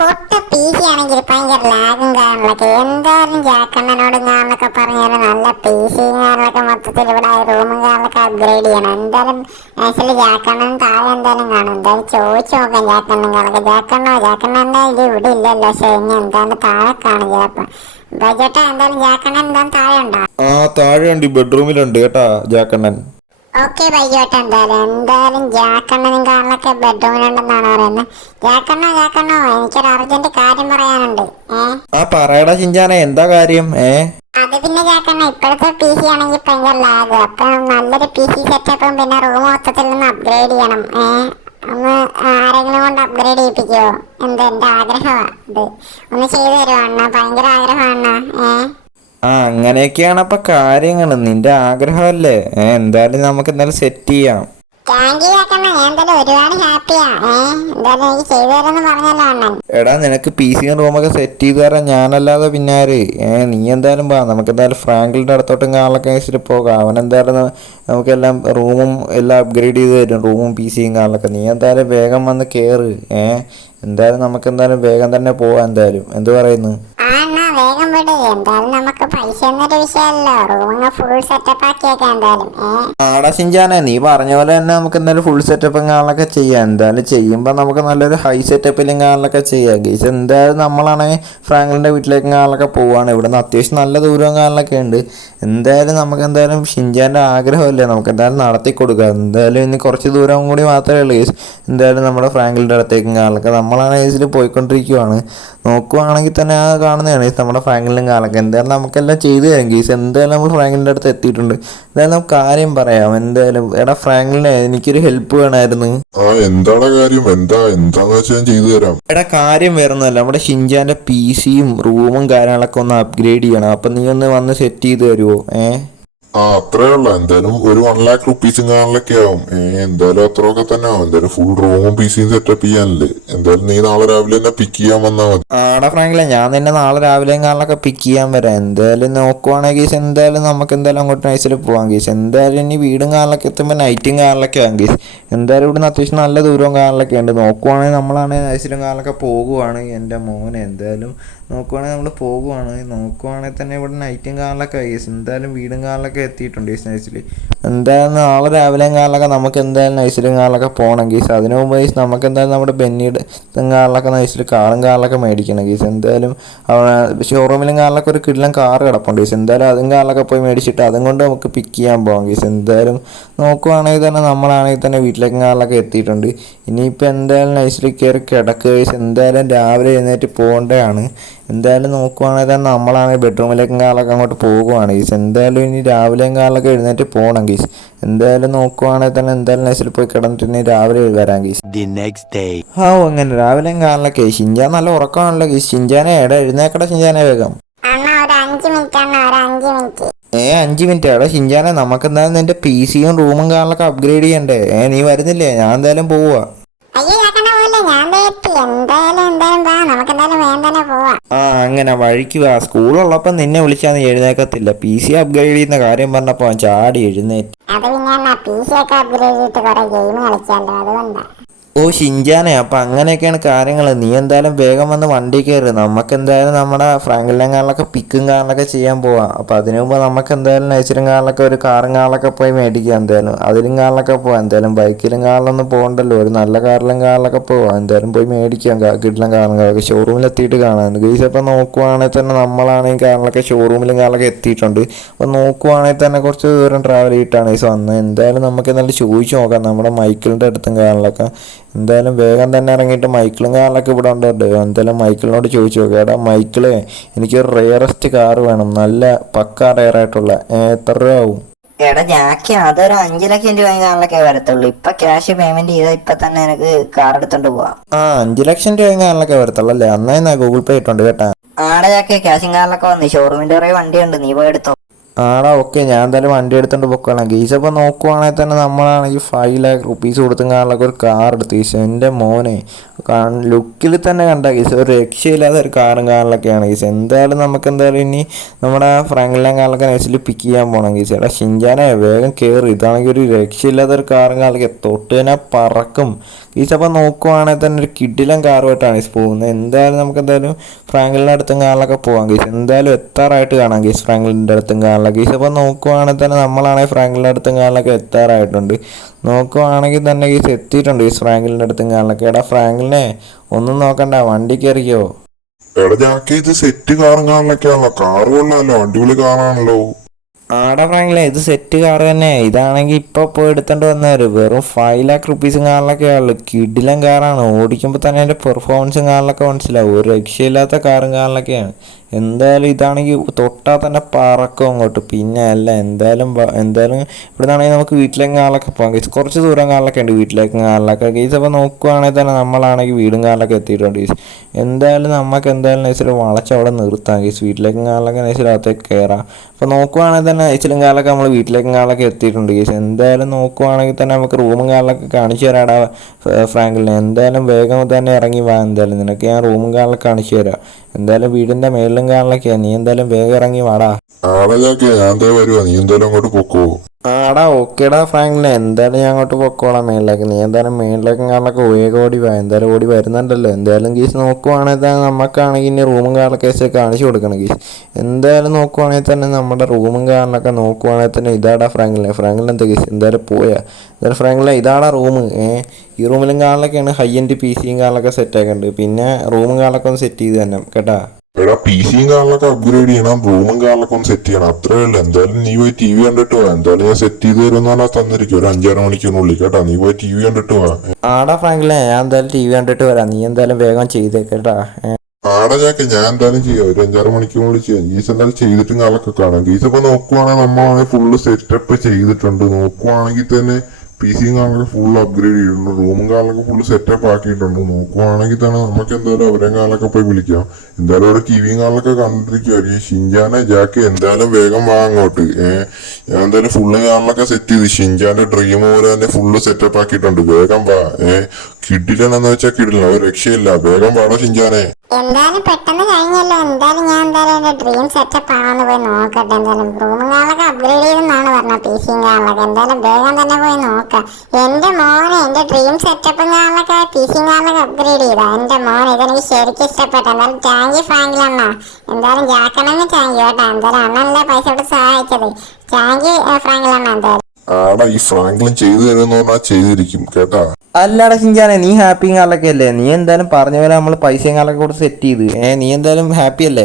പൊട്ട P C ആണെങ്കിൽ ഭയങ്കര ലാഗും കാര്യങ്ങളൊക്കെ. എന്തായാലും ജാക്കണ്ണനോട് ഞാനൊക്കെ പറഞ്ഞാല് നല്ല പി സി കാര്യങ്ങളൊക്കെ മൊത്തത്തിൽ ഇവിടെ റൂമും കാര്യങ്ങളൊക്കെ അപ്ഗ്രേഡ് ചെയ്യണം. എന്തായാലും ആക്ച്വലി ജാക്കണ്ണൻ താഴെ എന്തായാലും കാണും. എന്തായാലും ചോദിച്ചു നോക്കാം ജാക്കണ്ണൻ കാര്യങ്ങളൊക്കെ. ജാക്കണ്ണന്റെ ഇത് ഇവിടെ ഇല്ലല്ലോ. പക്ഷെ ഇനി എന്തായാലും താഴെ കാണും ചിലപ്പോ. ബജറ്റ് എന്തായാലും ജാക്കണ്ണൻ എന്തായാലും താഴെ ഉണ്ടോ? ആ താഴെ ഉണ്ട്, ബെഡ്റൂമിലുണ്ട് കേട്ടാ ജാക്കണ്ണൻ. ഓക്കെ ബൈജോട്ടെ. എന്തായാലും ജാക്കണ്ണനും കാറിലൊക്കെ ബെഡ്റൂമിലുണ്ടെന്നാണ് പറയുന്നത്. ജാക്കണ്ണോ എനിക്കൊരു അർജന്റ് കാര്യം പറയാനുണ്ട്. ആ പറയടാ ചിഞ്ചാനെ, എന്താ കാര്യം? അത് പിന്നെ ജാക്കണ്ണ, ഇപ്പോഴത്തെ പി സി ആണെങ്കിൽ ഭയങ്കര ലാഗ്. അപ്പൊ നല്ലൊരു പി സി സെറ്റപ്പും പിന്നെ റൂം മൊത്തത്തിൽ നിന്ന് അപ്ഗ്രേഡ് ചെയ്യണം. ഒന്ന് ആരെങ്കിലും കൊണ്ട് അപ്ഗ്രേഡ് ചെയ്യിപ്പിക്കുവോ? എന്റെ ആഗ്രഹമാണ് ഇത്. ഒന്ന് ചെയ്തു തരുമോ അണ്ണ? ഭയങ്കര ആഗ്രഹമാണ്. അങ്ങനെയൊക്കെയാണ് അപ്പൊ കാര്യങ്ങൾ. നിന്റെ ആഗ്രഹമല്ലേ? എന്തായാലും നമുക്ക് എന്തായാലും സെറ്റ് ചെയ്യാം. താങ്ക് യു ജാക്കണ്ണ, ഞാൻ എന്തായാലും ഒരുപാട് ഹാപ്പിയാ. എന്തായാലും എനിക്ക് ചെയ്തു തരാമെന്ന് പറഞ്ഞല്ലോ അണ്ണൻ. എടാ നിനക്ക് പി സിയും റൂമൊക്കെ സെറ്റ് ചെയ്ത് തരാൻ ഞാനല്ലാതെ പിന്നാര്? നീ എന്തായാലും വാ, നമുക്ക് എന്തായാലും ഫ്രാങ്കിളിൻ്റെ അടുത്തോട്ടും കാറിലൊക്കെ വെച്ചിട്ട് പോകാം. അവൻ എന്തായാലും നമുക്കെല്ലാം റൂമും എല്ലാം അപ്ഗ്രേഡ് ചെയ്ത് തരും, റൂമും പി സിയും കാറിലൊക്കെ. നീ എന്തായാലും വേഗം വന്ന് കയറ്. എന്തായാലും നമുക്ക് എന്തായാലും വേഗം തന്നെ പോവാം. എന്തായാലും എന്ത് പറയുന്നു? വേഗം വിട്. എന്തായാലും നമുക്ക് പൈസ എന്നൊരു വിഷയമല്ലോ. റൂമ് ഫുൾ സെറ്റപ്പ് ആക്കിയേക്കാം എന്തായാലും. ആടാ ഷിൻചാനെ, നീ പറഞ്ഞ പോലെ തന്നെ നമുക്ക് എന്തായാലും ഫുൾ സെറ്റപ്പും കാണലൊക്കെ ചെയ്യാം. എന്തായാലും ചെയ്യുമ്പോൾ നമുക്ക് നല്ലൊരു ഹൈ സെറ്റപ്പിലും കാണലൊക്കെ ചെയ്യാം ഗൈസ്. എന്തായാലും നമ്മളാണെങ്കിൽ ഫ്രാങ്ക്ലിൻ്റെ വീട്ടിലേക്ക് കാണലൊക്കെ പോവാണ്. ഇവിടെ നിന്ന് അത്യാവശ്യം നല്ല ദൂരവും കാണലൊക്കെ ഉണ്ട്. എന്തായാലും നമുക്ക് എന്തായാലും ഷിൻചാൻ്റെ ആഗ്രഹമല്ലേ, നമുക്ക് എന്തായാലും നടത്തി കൊടുക്കാം. എന്തായാലും ഇനി കുറച്ച് ദൂരം കൂടി മാത്രമേ ഉള്ളൂ ഗൈസ്. എന്തായാലും നമ്മുടെ ഫ്രാങ്ക്ലിൻ്റെ അടുത്തേക്കും കാണലൊക്കെ നമ്മളാണ് ഗൈസിൽ പോയിക്കൊണ്ടിരിക്കുവാണ്. നോക്കുവാണെങ്കിൽ തന്നെ ആ കാണുന്നതാണ് നമ്മുടെ ഫ്രാങ്ക്ലിനും കാലൊക്കെ. എന്തായാലും നമുക്കെല്ലാം ചെയ്തു തരാം ഗീസ്. എന്തായാലും നമ്മൾ ഫ്രാങ്ക്ലിൻ്റെ അടുത്ത് എത്തിയിട്ടുണ്ട്. എന്തായാലും നമുക്ക് കാര്യം പറയാം. എന്തായാലും എടാ ഫ്രാങ്ക്ലിനെ, എനിക്കൊരു ഹെൽപ്പ് വേണമായിരുന്നു. എന്താണ് കാര്യം? എന്താന്ന് വെച്ചാൽ ഞാൻ ചെയ്തു തരാം. എടാ കാര്യം വേറൊന്നുമല്ല, നമ്മുടെ ഷിൻചാൻ്റെ പി സിയും റൂമും കാര്യങ്ങളൊക്കെ ഒന്ന് അപ്ഗ്രേഡ് ചെയ്യണം. അപ്പം നീ ഒന്ന് വന്ന് സെറ്റ് ചെയ്ത് തരുമോ? അത്രേ ഉള്ള. എന്തായാലും ഒരു 1,00,000 കാണലൊക്കെ ആവും. എന്തായാലും അത്രയൊക്കെ തന്നെ ആവും. എന്തായാലും ഫുൾ റൂമും പി സിയും സെറ്റപ്പ് ചെയ്യാനല്ലേ. എന്തായാലും നീ നാളെ രാവിലെ തന്നെ പിക്ക് ചെയ്യാൻ വന്നാൽ മതി. ആടാ ഫ്രാങ്ക്ലിൻ, ഞാൻ നിന്നെ നാളെ രാവിലെയും കാലിലൊക്കെ പിക്ക് ചെയ്യാൻ വരാം. എന്തായാലും നോക്കുവാണെങ്കിൽ ഗീസ് എന്തായാലും നമുക്ക് എന്തായാലും അങ്ങോട്ട് നൈസിൽ പോകാം ഗീസ്. എന്തായാലും ഇനി വീടും കാലിലൊക്കെ എത്തുമ്പോൾ നൈറ്റും കാലിലൊക്കെ ആകും ഗീസ്. എന്തായാലും ഇവിടുന്ന് അത്യാവശ്യം നല്ല ദൂരവും കാലിലൊക്കെ ഉണ്ട്. നോക്കുവാണെങ്കിൽ നമ്മളാണെങ്കിൽ നൈസിലും കാലിലൊക്കെ പോകുവാണ്. എൻ്റെ മോനെ എന്തായാലും നോക്കുവാണെങ്കിൽ നമ്മൾ നോക്കുവാണെങ്കിൽ തന്നെ ഇവിടെ നൈറ്റും കാലിലൊക്കെ ഗീസ്. എന്തായാലും വീടും കാലിലൊക്കെ എത്തിയിട്ടുണ്ട് ഗീസ് നൈസിൽ. എന്തായാലും നാളെ രാവിലെയും കാലിലൊക്കെ നമുക്ക് എന്തായാലും നൈസിലും കാലിലൊക്കെ പോകണം ഗീസ്. അതിനു മുമ്പ് ഗീസ് നമുക്ക് എന്തായാലും നമ്മുടെ ബെന്നിയുടെ കാറിലൊക്കെ നൈസിൽ കാറും കാറിലൊക്കെ മേടിക്കണം ഗീസ്. എന്തായാലും ഷോറൂമിലും കാറിലൊക്കെ ഒരു കിടിലൻ കാറ് കിടപ്പുണ്ട് ഗീസ്. എന്തായാലും അതും കാറിലൊക്കെ പോയി മേടിച്ചിട്ട് അതും കൊണ്ട് നമുക്ക് പിക്ക് ചെയ്യാൻ പോകാം ഗീസ്. എന്തായാലും നോക്കുവാണെങ്കിൽ തന്നെ നമ്മളാണെങ്കിൽ തന്നെ വീട്ടിലേക്ക് കാറിലൊക്കെ എത്തിയിട്ടുണ്ട്. ഇനിയിപ്പോൾ എന്തായാലും നൈസിൽ കയറി കിടക്കുക ഗീസ്. എന്തായാലും രാവിലെ എഴുന്നേറ്റ് പോകേണ്ടതാണ്. എന്തായാലും നോക്കുവാണെങ്കിൽ തന്നെ നമ്മളാണെങ്കിൽ ബെഡ്റൂമിലേക്കും കാറിലൊക്കെ അങ്ങോട്ട് പോകുവാണ് ഗീസ്. എന്തായാലും ഇനി രാവിലെയും കാറിലൊക്കെ എഴുന്നേറ്റ് പോകണം ഗീസ്. എന്തായാലും നോക്കുവാണെങ്കിൽ തന്നെ എന്തായാലും നൈസിൽ പോയി കിടന്നിട്ട് ഇനി രാവിലെ വരാം ഗീസ്. അങ്ങനെ രാവിലെയും കാറിലൊക്കെ ഷിൻചാൻ നല്ല ഉറക്കമാണല്ലോ ഗീസ്. ഷിൻചാനെ എഴുന്നേക്കട ഷിൻചാനെ വേഗം. 5 മിനിറ്റ് എടാ ഷിൻചാനെ, നമുക്ക് എന്തായാലും നിന്റെ പി സിയും റൂമും കാറിലൊക്കെ അപ്ഗ്രേഡ് ചെയ്യണ്ടേ? നീ വരുന്നില്ലേ? ഞാൻ എന്തായാലും പോവാ. അങ്ങനെ വഴിക്ക് വാ. സ്കൂളുള്ളപ്പോ നിന്നെ വിളിച്ചാൽ നീ എഴുന്നേക്കത്തില്ല. പി സി അപ്ഗ്രേഡ് ചെയ്യുന്ന കാര്യം പറഞ്ഞപ്പോ ചാടി എഴുന്നേറ്റ്. ഓ ഷിൻചാനെ, അപ്പം അങ്ങനെയൊക്കെയാണ് കാര്യങ്ങൾ. നീ എന്തായാലും വേഗം വന്ന് വണ്ടി കയറി. നമുക്ക് എന്തായാലും നമ്മുടെ ഫ്രാങ്ക്ലിൻ കാറിലൊക്കെ പിക്കും കാറിലൊക്കെ ചെയ്യാൻ പോവാം. അപ്പം അതിനു മുമ്പ് നമുക്ക് എന്തായാലും നൈസിലും കാറിലൊക്കെ ഒരു കാറും കാറിലൊക്കെ പോയി മേടിക്കാം. എന്തായാലും അതിലും കാറിലൊക്കെ പോവാം. എന്തായാലും ബൈക്കിലും കാറിലൊന്നും പോകണ്ടല്ലോ, ഒരു നല്ല കാറിലും കാറിലൊക്കെ പോവാം. എന്തായാലും പോയി മേടിക്കാം കിട്ടിലും കാറും കാറൊക്കെ. ഷോറൂമിലെത്തിയിട്ട് കാണാം ഗൈസ്. അപ്പം നോക്കുവാണെങ്കിൽ തന്നെ നമ്മളാണെങ്കിൽ കാറിലൊക്കെ ഷോറൂമിലും കാറിലൊക്കെ എത്തിയിട്ടുണ്ട്. അപ്പം നോക്കുവാണെങ്കിൽ തന്നെ കുറച്ച് ദൂരം ട്രാവൽ ചെയ്തിട്ടാണ് ഗൈസ് വന്നത്. എന്തായാലും നമുക്ക് എന്തായാലും ചോദിച്ചു നോക്കാം നമ്മുടെ മൈക്കിളിൻ്റെ അടുത്തും കാറിലൊക്കെ. എന്തായാലും വേഗം തന്നെ ഇറങ്ങിയിട്ട് മൈക്കിളും കാറിലൊക്കെ ഇവിടെ ഉണ്ട്. എന്തായാലും മൈക്കിളിനോട് ചോദിച്ചു നോക്കുക. എടാ മൈക്കിളെ, എനിക്കൊരു റെയറസ്റ്റ് കാറ് വേണം, നല്ല പക്കാ റെയറായിട്ടുള്ള. എത്ര രൂപ ആവും? എടാ ജാക്കി, അതൊരു 5 ലക്ഷം രൂപ കാറിലൊക്കെ വരത്തുള്ളൂ. ഇപ്പൊ ക്യാഷ് പേയ്മെന്റ് ചെയ്താൽ ഇപ്പൊ തന്നെ എനിക്ക് കാർ എടുത്തോണ്ട് പോവാം. 5 ലക്ഷം രൂപ കാറിലൊക്കെ വരത്തുള്ളൂ അല്ലേ? എന്നാ ഗൂഗിൾ പേ ഇട്ടുണ്ട് കേട്ടാ. ആടെ ജാക്കി, ക്യാഷും കാറിലൊക്കെ വന്നു. ഷോറൂമിന്റെ കുറേ വണ്ടിയുണ്ട്, നീ പോയി എടുത്തോ. ആടാ ഓക്കെ, ഞാൻ എന്തായാലും വണ്ടി എടുത്തോണ്ട് പൊക്കോളാം ഗീസ്. അപ്പോൾ നോക്കുവാണെങ്കിൽ തന്നെ നമ്മളാണെങ്കിൽ 5 ലാഖ് റുപ്പീസ് കൊടുത്തും കാറിലൊക്കെ ഒരു കാർ എടുത്ത് ഗീസ്. എൻ്റെ മോനെ ലുക്കിൽ തന്നെ കണ്ട ഗീസ്, ഒരു രക്ഷയില്ലാത്ത ഒരു കാറും കാറിലൊക്കെയാണ് ഗീസ്. എന്തായാലും നമുക്ക് എന്തായാലും ഇനി നമ്മുടെ ഫ്രാങ്ക്ലിൻ കാറിലൊക്കെ നൈസിൽ പിക്ക് ചെയ്യാൻ പോകണം ഗീസ്. എടാ ഷിൻചാനെ വേഗം കയറി. ഇതാണെങ്കിൽ ഒരു രക്ഷയില്ലാത്ത ഒരു കാറും കാറിലൊക്കെ തൊട്ട് തന്നെ പറക്കും ഗീസ് അപ്പോൾ നോക്കുവാണെങ്കിൽ തന്നെ ഒരു കിടിലൻ കാറുമായിട്ടാണ് ഗീസ് പോകുന്നത്. എന്തായാലും നമുക്ക് എന്തായാലും ഫ്രാങ്ക്ലിൻ്റെ അടുത്തും കാറിലൊക്കെ പോകാം ഗീസ്. എന്തായാലും എത്താറായിട്ട് കാണാം ഗീസ് ഫ്രാങ്ക്ലിൻ്റെ അടുത്തും കാറിലൊക്കെ ഗീസ്. അപ്പോൾ നോക്കുവാണെങ്കിൽ തന്നെ നമ്മളാണെങ്കിൽ ഫ്രാങ്ക്ലിൻ്റെ അടുത്തും കാറിലൊക്കെ എത്താറായിട്ടുണ്ട്. നോക്കുവാണെങ്കിൽ തന്നെ ഗീസ് എത്തിയിട്ടുണ്ട് ഗീസ് ഫ്രാങ്ക്ലിൻ്റെ അടുത്തും കാറിലൊക്കെ. എടാ ഫ്രാങ്ക്ലിനെ ഒന്നും നോക്കണ്ട, വണ്ടി കയറിക്കോ. എടാ ജാക്കി, ഇത് സെറ്റ് കാറും കാറിലൊക്കെയാണല്ലോ. കാറ് കൊള്ളാമല്ലോ, അടിപൊളി കാറാണല്ലോ. ആടാ ഫ്രാങ്ക്ലിനെ ഇത് സെറ്റ് കാർ തന്നെ. ഇതാണെങ്കിൽ ഇപ്പോൾ പോയി എടുത്തോണ്ട് വന്നവര് വെറും 5 lakh rupees കാറിലൊക്കെ ഉള്ളു. കിടിലൻ കാറാണ്. ഓടിക്കുമ്പോൾ തന്നെ അതിൻ്റെ പെർഫോമൻസും കാറിലൊക്കെ മനസ്സിലാവും. ഒരു രക്ഷയില്ലാത്ത കാറും കാറിലൊക്കെയാണ്. എന്തായാലും ഇതാണെങ്കിൽ തൊട്ടാൽ തന്നെ പറക്കും അങ്ങോട്ട്. പിന്നെ അല്ല എന്തായാലും ഇവിടെ നിന്നാണെങ്കിൽ നമുക്ക് വീട്ടിലേക്ക് കാറിലൊക്കെ പോകാം ഗീസ്. കുറച്ച് ദൂരം കാറിലൊക്കെ ഉണ്ട് വീട്ടിലേക്ക് കാറിലൊക്കെ ഗീസ്. അപ്പോൾ നോക്കുവാണെങ്കിൽ തന്നെ നമ്മളാണെങ്കിൽ വീടും കാറിലൊക്കെ എത്തിയിട്ടുണ്ട് ഗീസ്. എന്തായാലും നമുക്ക് എന്തായാലും നൈസിൽ വളച്ചവിടെ നിർത്താം ഗീസ്. വീട്ടിലേക്ക് കാറിലൊക്കെ നൈസിലകത്തേക്ക് കയറാം. അപ്പോൾ നോക്കുവാണെങ്കിൽ തന്നെ നൈസിലും കാറിലൊക്കെ നമ്മൾ വീട്ടിലേക്കും കാറിലൊക്കെ എത്തിയിട്ടുണ്ട് ഗീസ്. എന്തായാലും നോക്കുവാണെങ്കിൽ തന്നെ നമുക്ക് റൂമും കാറിലൊക്കെ കാണിച്ചു തരാടാ ഫ്രാങ്ക്ലിനെ. എന്തായാലും വേഗം തന്നെ ഇറങ്ങി വാ. എന്തായാലും നിനക്ക് ഞാൻ റൂമും കാറിലൊക്കെ കാണിച്ചു തരാം. എന്തായാലും വീടിൻ്റെ മേളിലും കാറിലൊക്കെയാണ്. നീ എന്തായാലും വേഗം ഇറങ്ങി വാടാ. ആടാ ജാക്കി, ഞാൻ എന്താ വരുവാ, നീ എന്തായാലും അങ്ങോട്ട് പൊക്കോ. ആടാ ഓക്കേടാ ഫ്രാങ്ക്ലിനെ, എന്തായാലും ഞാൻ അങ്ങോട്ട് പൊക്കോളാം മേളിലേക്ക്. നീ എന്തായാലും മേളിലേക്കും കാറിലൊക്കെ വേഗം ഓടി വാ. എന്തായാലും ഓടി വരുന്നുണ്ടല്ലോ. എന്തായാലും ഗീസ് നോക്കുവാണെങ്കിൽ തന്നെ നമുക്കാണെങ്കിൽ ഇനി റൂമും കാറിലൊക്കെ കാണിച്ചു കൊടുക്കണം ഗീസ്. എന്തായാലും നോക്കുവാണെങ്കിൽ തന്നെ നമ്മുടെ റൂമും കാറിലൊക്കെ നോക്കുവാണെങ്കിൽ തന്നെ ഇതാടാ ഫ്രാങ്ക്ലിൻ എന്താ ഗീസ്. എന്തായാലും പോയാ. എന്തായാലും ഫ്രാങ്ക്ലിനെ ഇതാടാ റൂം. ഈ റൂമിലും കാറിലൊക്കെയാണ് ഹൈ എൻഡ് PCയും കാറിലൊക്കെ സെറ്റ് ആക്കേണ്ടത്. പിന്നെ റൂമും കാറിലൊക്കെ ഒന്ന് സെറ്റ് ചെയ്ത് തന്നെ കേട്ടാ. എടാ PCയും കാറിലൊക്കെ അപ്ഗ്രേഡ് ചെയ്യണം, റൂമും കാറിലൊക്കെ ഒന്ന് സെറ്റ് ചെയ്യണം. അത്രേ ഉള്ളൂ. എന്തായാലും നീ പോയി TV കണ്ടിട്ട് വാ. എന്തായാലും ഞാൻ സെറ്റ് ചെയ്ത് തരുമെന്നാണ് തന്നിരിക്കും ഒരു 5-6 മണിക്കൂറിനുള്ളിൽ കേട്ടാ. നീ പോയി TV കണ്ടിട്ട് വാ. ആടാ ഫ്രാങ്ക്ലിനെ, ഞാൻ എന്തായാലും TV കണ്ടിട്ട് വരാം. നീ എന്തായാലും വേഗം ചെയ്തേക്കേട്ടാ. ആടാ ജാക്കി, ഞാൻ എന്തായാലും ചെയ്യാം. ഒരു 5-6 മണിക്കൂറിനുള്ളിൽ ചെയ്യാം. ഗീസ് എന്തായാലും ചെയ്തിട്ടും കാലൊക്കെ കാണാം. ഗീസ് ഇപ്പൊ നോക്കുവാണെങ്കിൽ നമ്മളാണെങ്കിൽ ഫുള്ള് സെറ്റപ്പ് ചെയ്തിട്ടുണ്ട്. നോക്കുവാണെങ്കിൽ തന്നെ PCയും കാലൊക്കെ ഫുൾ അപ്ഗ്രേഡ് ചെയ്തിട്ടുണ്ട്. റൂമും കാലൊക്കെ ഫുള്ള് സെറ്റപ്പ് ആക്കിയിട്ടുണ്ട്. നോക്കുവാണെങ്കിൽ തന്നെ നമുക്ക് എന്തായാലും അവരെയും കാലൊക്കെ പോയി വിളിക്കാം. എന്തായാലും അവിടെ TVയും കാലൊക്കെ കണ്ടിരിക്കുവായിരിക്കും. ഷിൻജാനെ ജാക്കി എന്തായാലും വേഗം വാ അങ്ങോട്ട്. ഞാൻ എന്തായാലും ഫുള്ള് കാലിലൊക്കെ സെറ്റ് ചെയ്ത് ഷിൻജാന്റെ ഡ്രീം പോലെ തന്നെ ഫുള്ള് സെറ്റപ്പ് ആക്കിയിട്ടുണ്ട്. വേഗം വാ. കിടിലെന്ന് വെച്ചാൽ കിടിലൻ, ഒരു രക്ഷയില്ല. വേഗം വാടാ ഷിൻജാനെ. എന്തായാലും പെട്ടെന്ന് കഴിഞ്ഞല്ലോ. എന്തായാലും ഞാൻ എന്തായാലും എന്റെ ഡ്രീം സെറ്റപ്പ് ആണെന്ന് പോയി നോക്കട്ടെ. എന്തായാലും റൂമും കാലൊക്കെ അപ്ഗ്രേഡ് ചെയ്തെന്നാണ് പറഞ്ഞത് PCയും കാലൊക്കെ. എന്തായാലും വേഗം തന്നെ പോയി നോക്കാം. എന്റെ മോനെ എന്റെ ഡ്രീം സെറ്റപ്പും കാലൊക്കെ PCയും കാലൊക്കെ അപ്ഗ്രേഡ് ചെയ്താ. എന്റെ മോൻ ഇതെനിക്ക് ശരിക്കും ഇഷ്ടപ്പെട്ടു. എന്തായാലും താങ്ക് യു ഫ്രാങ്ക്ലിൻ അണ്ണ. എന്തായാലും ജാക്കണ്ണന് താങ്ക് യു കേട്ടോ. എന്തായാലും അണ്ണനല്ലേ പൈസ കൊടുത്ത് സഹായിച്ചത്. താങ്ക് യു ഫ്രാങ്ക്ലിൻ അണ്ണ. എന്തായാലും ആടാ ഈ ഫ്രാങ്ക്ലിൻ ചെയ്തു തരുമെന്ന് പറഞ്ഞാൽ ചെയ്തിരിക്കും കേട്ടാ. അല്ലാടാ ഷിൻജാനെ, നീ ഹാപ്പിയും കാലൊക്കെ അല്ലേ? നീ എന്തായാലും പറഞ്ഞ പോലെ നമ്മൾ പൈസയും കാലൊക്കെ കൂടെ സെറ്റ് ചെയ്ത്. നീ എന്തായാലും ഹാപ്പി അല്ലേ?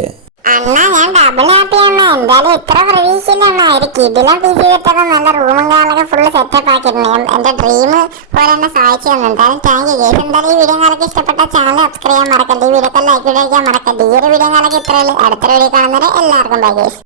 അണ്ണ ഞാൻ ഡബിൾ ഹാപ്പി അണ്ണ. എന്തായാലും ഇത്ര പ്രതീക്ഷയില്ല അണ്ണ. ഒരു കിടിലം PC സെറ്റൊക്കെ നല്ല റൂമും കാലൊക്കെ ഫുള്ള് സെറ്റപ്പ് ആക്കിയിട്ടുണ്ട്. എന്റെ ഡ്രീം പോലെ എന്നെ സഹായിച്ചു തന്നു. എന്തായാലും താങ്ക് യു ഗൈസ്. എന്തായാലും ഈ വീഡിയോ കാലൊക്കെ ഇഷ്ടപ്പെട്ട ചാനൽ സബ്സ്ക്രൈബ് ചെയ്യാൻ മറക്കല്ലേ. ഈ വീഡിയോ ലൈക്ക് ചെയ്യാൻ മറക്കല്ലേ. ഈ ഒരു വീഡിയോ കാലൊക്കെ ഇത്രയുള്ളൂ. അടുത്ത വീഡിയോ കാണുന്നവരെ എല്ലാവർക്കും ബൈ ഗൈസ്.